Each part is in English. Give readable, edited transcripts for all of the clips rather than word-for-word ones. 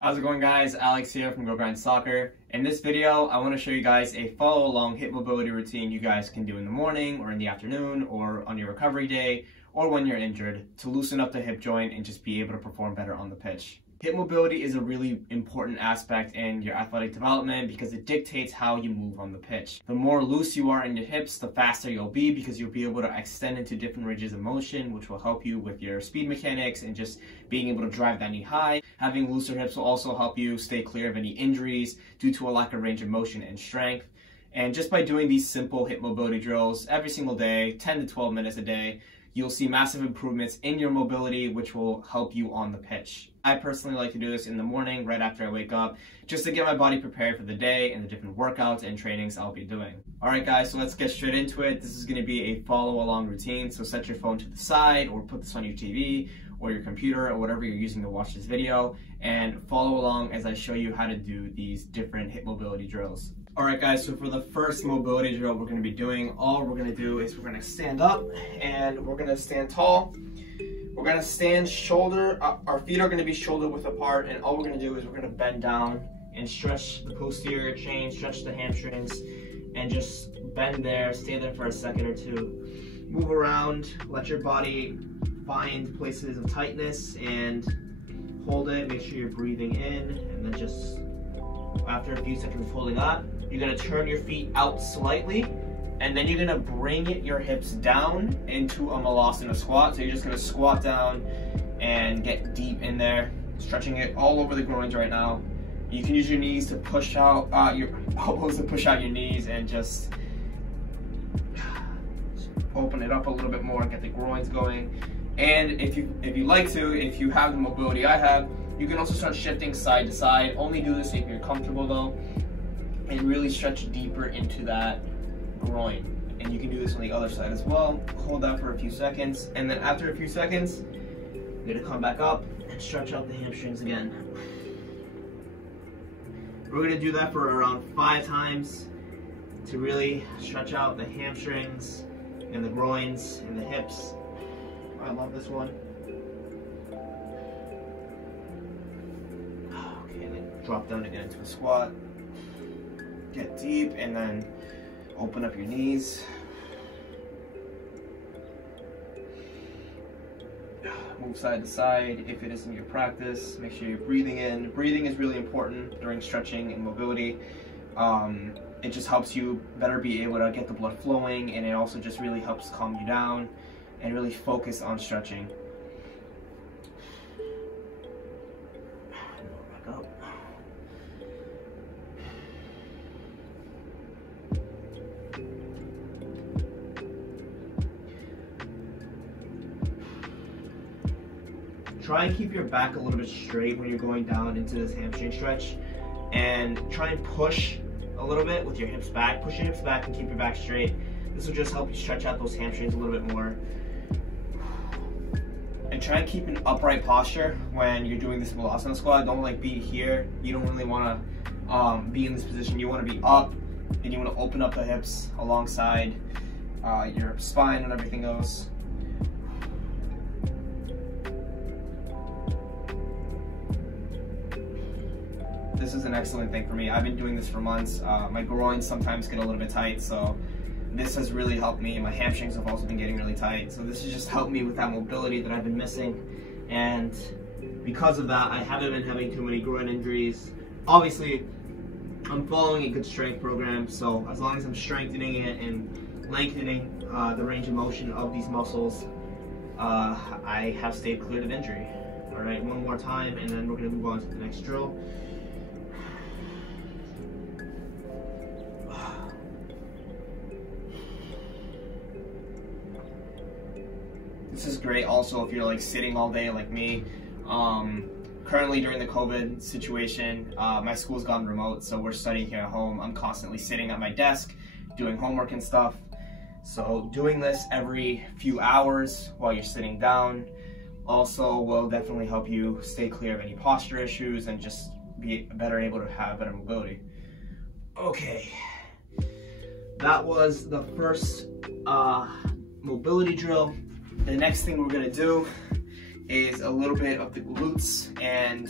How's it going, guys? Alex here from Go Grind Soccer. In this video, I want to show you guys a follow along hip mobility routine you guys can do in the morning or in the afternoon or on your recovery day or when you're injured to loosen up the hip joint and just be able to perform better on the pitch. Hip mobility is a really important aspect in your athletic development because it dictates how you move on the pitch. The more loose you are in your hips, the faster you'll be because you'll be able to extend into different ranges of motion, which will help you with your speed mechanics and just being able to drive that knee high. Having looser hips will also help you stay clear of any injuries due to a lack of range of motion and strength. And just by doing these simple hip mobility drills every single day, 10 to 12 minutes a day, you'll see massive improvements in your mobility, which will help you on the pitch. I personally like to do this in the morning, right after I wake up, just to get my body prepared for the day and the different workouts and trainings I'll be doing. All right, guys, so let's get straight into it. This is going to be a follow-along routine, so set your phone to the side or put this on your TV or your computer or whatever you're using to watch this video and follow along as I show you how to do these different hip mobility drills. Alright guys, so for the first mobility drill we're going to be doing, all we're going to do is we're going to stand up and we're going to stand tall. We're going to stand our feet are going to be shoulder width apart, and all we're going to do is we're going to bend down and stretch the posterior chain, stretch the hamstrings, and just bend there, stay there for a second or two. Move around, let your body find places of tightness and hold it, make sure you're breathing in, and then just after a few seconds of holding that, you're going to turn your feet out slightly, and then you're going to bring your hips down into a Malasana squat. So you're just going to squat down and get deep in there, stretching it all over the groins right now. You can use your knees to push out, your elbows to push out your knees, and just open it up a little bit more and get the groins going. And if you like to, if you have the mobility I have, you can also start shifting side to side. Only do this if you're comfortable though, and really stretch deeper into that groin. And you can do this on the other side as well. Hold that for a few seconds, and then after a few seconds, you're gonna come back up and stretch out the hamstrings again. We're gonna do that for around 5 times to really stretch out the hamstrings and the groins and the hips. I love this one. Okay, and then drop down again into a squat. Get deep and then open up your knees. Move side to side if it isn't your practice. Make sure you're breathing in. Breathing is really important during stretching and mobility. It just helps you better be able to get the blood flowing, and it also just really helps calm you down and really focus on stretching. Back up. Try and keep your back a little bit straight when you're going down into this hamstring stretch, and try and push a little bit with your hips back. Push your hips back and keep your back straight. This will just help you stretch out those hamstrings a little bit more. And try and keep an upright posture when you're doing this Malasana squat. Don't be here. You don't really want to be in this position. You want to be up, and you want to open up the hips alongside your spine and everything else. This is an excellent thing for me. I've been doing this for months. My groins sometimes get a little bit tight, so this has really helped me. My hamstrings have also been getting really tight, so this has just helped me with that mobility that I've been missing. And because of that, I haven't been having too many groin injuries. Obviously, I'm following a good strength program, so as long as I'm strengthening it and lengthening the range of motion of these muscles, I have stayed clear of injury. All right, one more time, and then we're gonna move on to the next drill. This is great also if you're sitting all day like me. Currently during the COVID situation, my school's gone remote, so we're studying here at home. I'm constantly sitting at my desk doing homework and stuff. So doing this every few hours while you're sitting down also will definitely help you stay clear of any posture issues and just be better able to have better mobility. Okay, that was the first mobility drill. The next thing we're gonna do is a little bit of the glutes and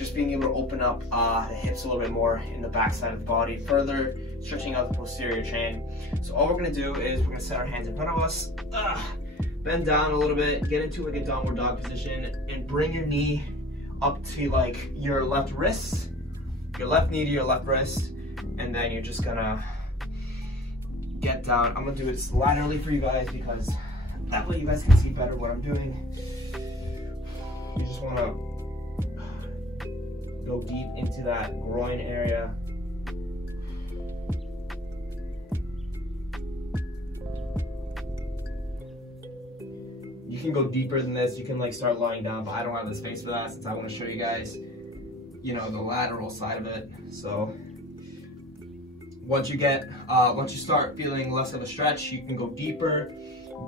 just being able to open up the hips a little bit more in the back side of the body, further stretching out the posterior chain. So all we're gonna do is we're gonna set our hands in front of us, bend down a little bit, get into like a downward dog position, and bring your knee up to like your left wrist, your left knee to your left wrist, and then you're just gonna get down. I'm gonna do it laterally for you guys because that way you guys can see better what I'm doing. You just wanna go deep into that groin area. You can go deeper than this. You can like start lying down, but I don't have the space for that since I want to show you guys, you know, the lateral side of it. So once you start feeling less of a stretch, you can go deeper,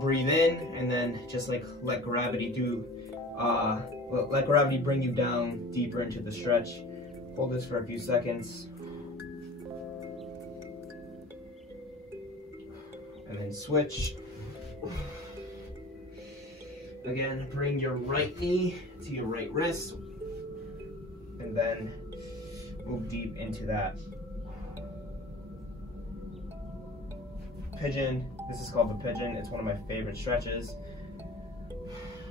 breathe in, and then just like let gravity bring you down deeper into the stretch. Hold this for a few seconds. And then switch. Again, bring your right knee to your right wrist. And then move deep into that. Pigeon. This is called the pigeon. It's one of my favorite stretches.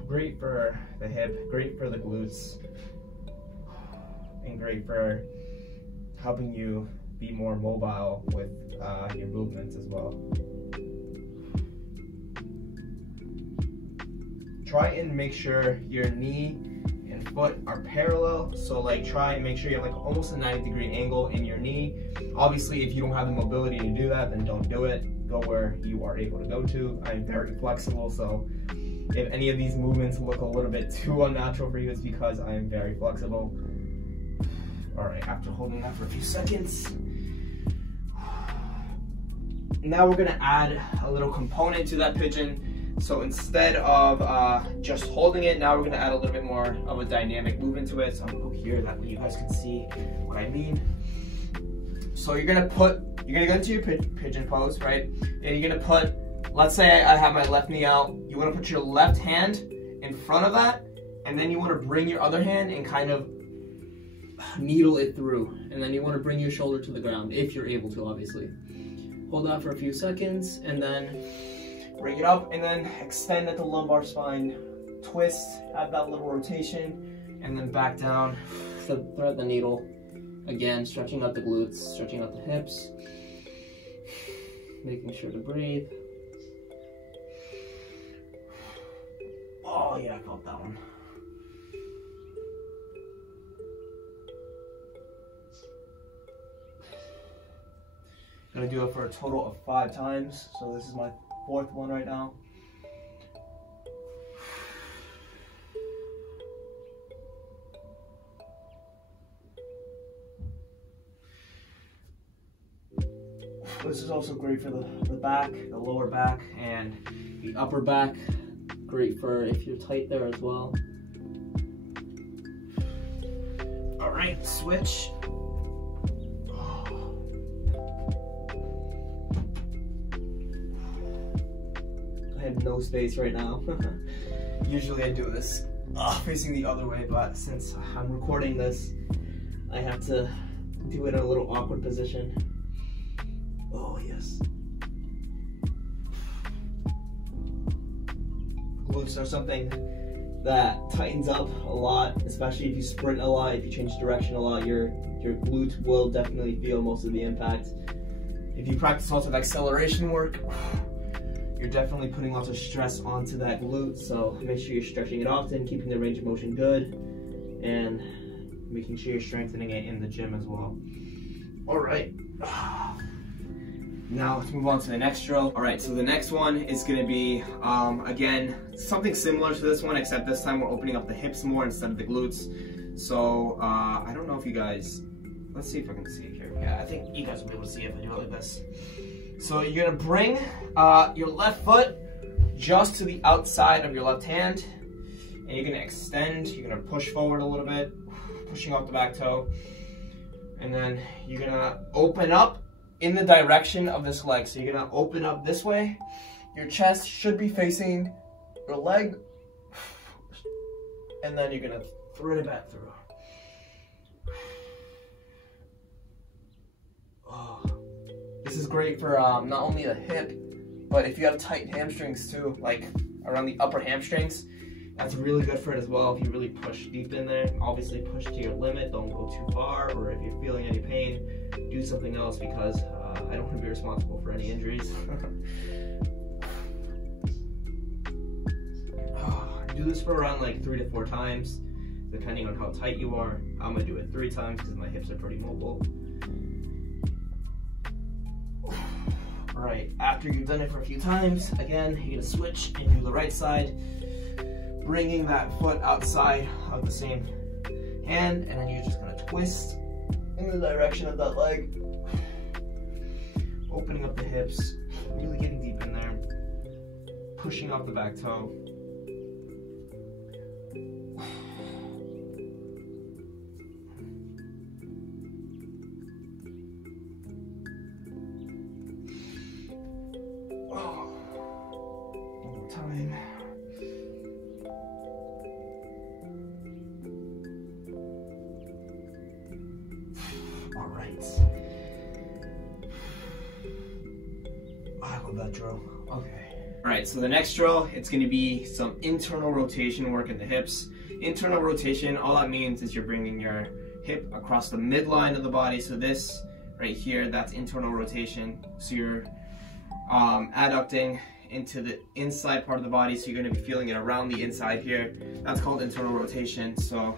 Great for the hip, great for the glutes, and great for helping you be more mobile with your movements as well. Try and make sure your knee and foot are parallel. So like try and make sure you have like almost a 90-degree angle in your knee. Obviously, if you don't have the mobility to do that, then don't do it. Go where you are able to go to. I'm very flexible, so if any of these movements look a little bit too unnatural for you, it's because I am very flexible. All right, after holding that for a few seconds, now we're gonna add a little component to that pigeon. So instead of just holding it, now we're gonna add a little bit more of a dynamic movement to it. So I'm gonna go here, that way you guys can see what I mean. So you're gonna go into your pigeon pose, right? And you're gonna put, let's say I have my left knee out. You wanna put your left hand in front of that, and then you wanna bring your other hand and kind of needle it through. And then you wanna bring your shoulder to the ground, if you're able to, obviously. Hold that for a few seconds, and then bring it up, and then extend at the lumbar spine. Twist, have that little rotation, and then back down. Thread the needle. Again, stretching out the glutes, stretching out the hips. Making sure to breathe. Oh yeah, I felt that one. Gonna do it for a total of 5 times. So this is my 4th one right now. This is also great for the back, the lower back, and the upper back. Great for if you're tight there as well. All right, switch. I have no space right now. Usually I do this facing the other way, but since I'm recording this, I have to do it in a little awkward position. Oh, yes. Glutes are something that tightens up a lot, especially if you sprint a lot, if you change direction a lot, your glute will definitely feel most of the impact. If you practice lots of acceleration work, you're definitely putting lots of stress onto that glute, so make sure you're stretching it often, keeping the range of motion good, and making sure you're strengthening it in the gym as well. All right. Now let's move on to the next drill. All right, so the next one is gonna be, again, something similar to this one, except this time we're opening up the hips more instead of the glutes. So I don't know if you guys, let's see if I can see it here. Yeah, I think you guys will be able to see it if I do it like this. So you're gonna bring your left foot just to the outside of your left hand, and you're gonna extend, you're gonna push forward a little bit, pushing off the back toe, and then you're gonna open up in the direction of this leg. So you're gonna open up this way. Your chest should be facing your leg, and then you're gonna thread it back through. This is great for not only the hip, but if you have tight hamstrings too, like around the upper hamstrings, that's really good for it as well. If you really push deep in there, obviously push to your limit, don't go too far, or if you're feeling any pain, do something else, because I don't want to be responsible for any injuries. Do this for around like 3 to 4 times, depending on how tight you are. I'm gonna do it 3 times because my hips are pretty mobile. Alright, after you've done it for a few times, again, you're gonna switch and do the right side, bringing that foot outside of the same hand, and then you're just gonna twist in the direction of that leg, opening up the hips, really getting deep in there, pushing off the back toe. One more time. All right. I love that drill. Okay. All right, so the next drill, it's gonna be some internal rotation work in the hips. Internal rotation, all that means is you're bringing your hip across the midline of the body. So this right here, that's internal rotation. So you're adducting into the inside part of the body, so you're going to be feeling it around the inside here. That's called internal rotation. So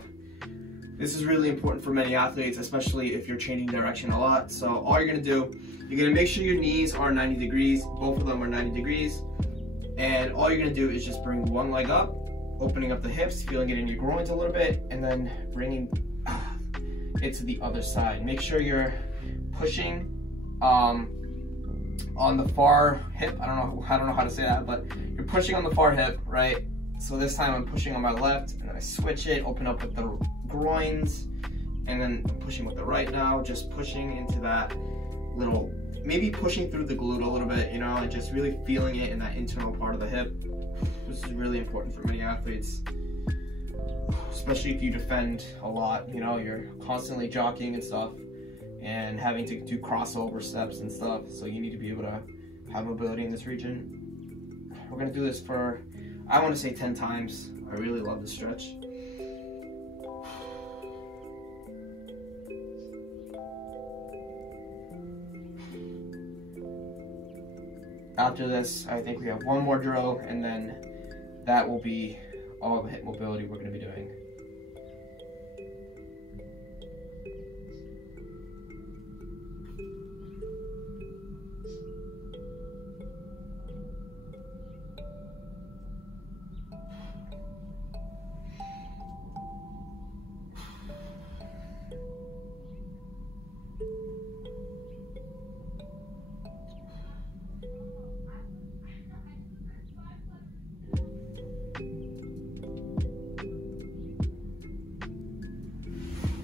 this is really important for many athletes, especially if you're changing direction a lot. So all you're going to do, you're going to make sure your knees are 90 degrees, both of them are 90 degrees, and all you're going to do is just bring one leg up, opening up the hips, feeling it in your groins a little bit, and then bringing it to the other side. Make sure you're pushing on the far hip. I don't know how to say that, but you're pushing on the far hip, right? So this time I'm pushing on my left, and then I switch it, open up with the groins, and then I'm pushing with the right now, just pushing into that little, maybe pushing through the glute a little bit, you know, and just really feeling it in that internal part of the hip. This is really important for many athletes, especially if you defend a lot, you know, you're constantly jockeying and stuff, and having to do crossover steps and stuff, so you need to be able to have mobility in this region. We're gonna do this for, I want to say 10 times. I really love this stretch. After this, I think we have one more drill, and then that will be all the hip mobility we're gonna be doing.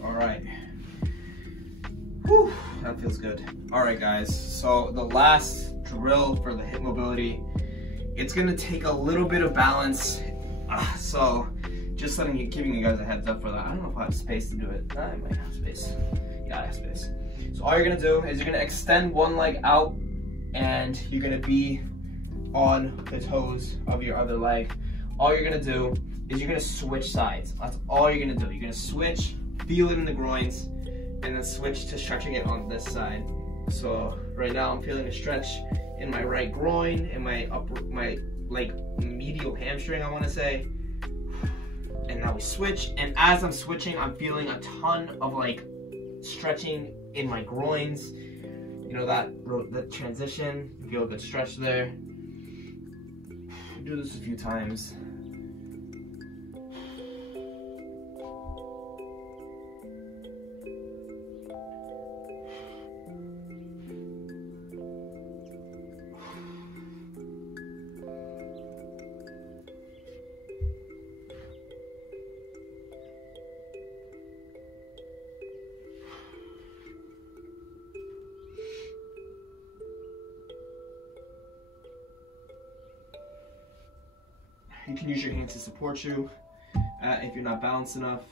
Alright. Whew, that feels good. Alright guys, so the last drill for the hip mobility, it's gonna take a little bit of balance. So just giving you guys a heads up for that. I don't know if I have space to do it. I might have space. Yeah, I have space. So all you're gonna do is you're gonna extend one leg out, and you're gonna be on the toes of your other leg. All you're gonna do is you're gonna switch sides. That's all you're gonna do. You're gonna switch, feel it in the groins, and then switch to stretching it on this side. So right now I'm feeling a stretch in my right groin, in my like medial hamstring, I want to say. And now we switch, and as I'm switching, I'm feeling a ton of like stretching in my groins. You know, that transition, feel a good stretch there. Do this a few times. You can use your hands to support you if you're not balanced enough.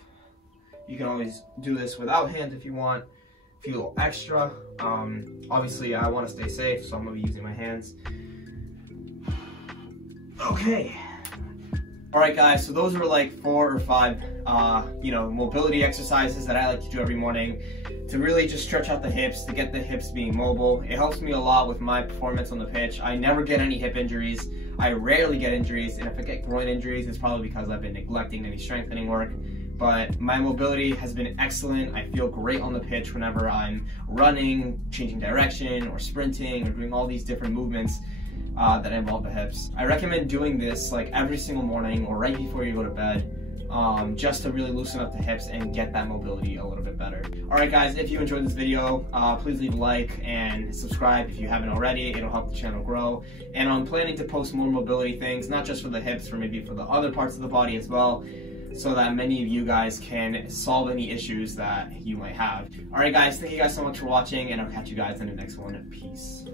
You can always do this without hands if you want, a little extra. Obviously I want to stay safe, so I'm going to be using my hands. Okay. Alright guys, so those were like 4 or 5 mobility exercises that I like to do every morning to really just stretch out the hips, to get the hips being mobile. It helps me a lot with my performance on the pitch. I never get any hip injuries. I rarely get injuries, and if I get groin injuries, it's probably because I've been neglecting any strengthening work. But my mobility has been excellent. I feel great on the pitch whenever I'm running, changing direction, or sprinting, or doing all these different movements that involve the hips. I recommend doing this like every single morning or right before you go to bed, just to really loosen up the hips and get that mobility a little bit better. Alright guys, if you enjoyed this video, please leave a like and subscribe if you haven't already. It'll help the channel grow. And I'm planning to post more mobility things, not just for the hips, maybe for the other parts of the body as well, so that many of you guys can solve any issues that you might have. Alright guys, thank you guys so much for watching, and I'll catch you guys in the next one. Peace.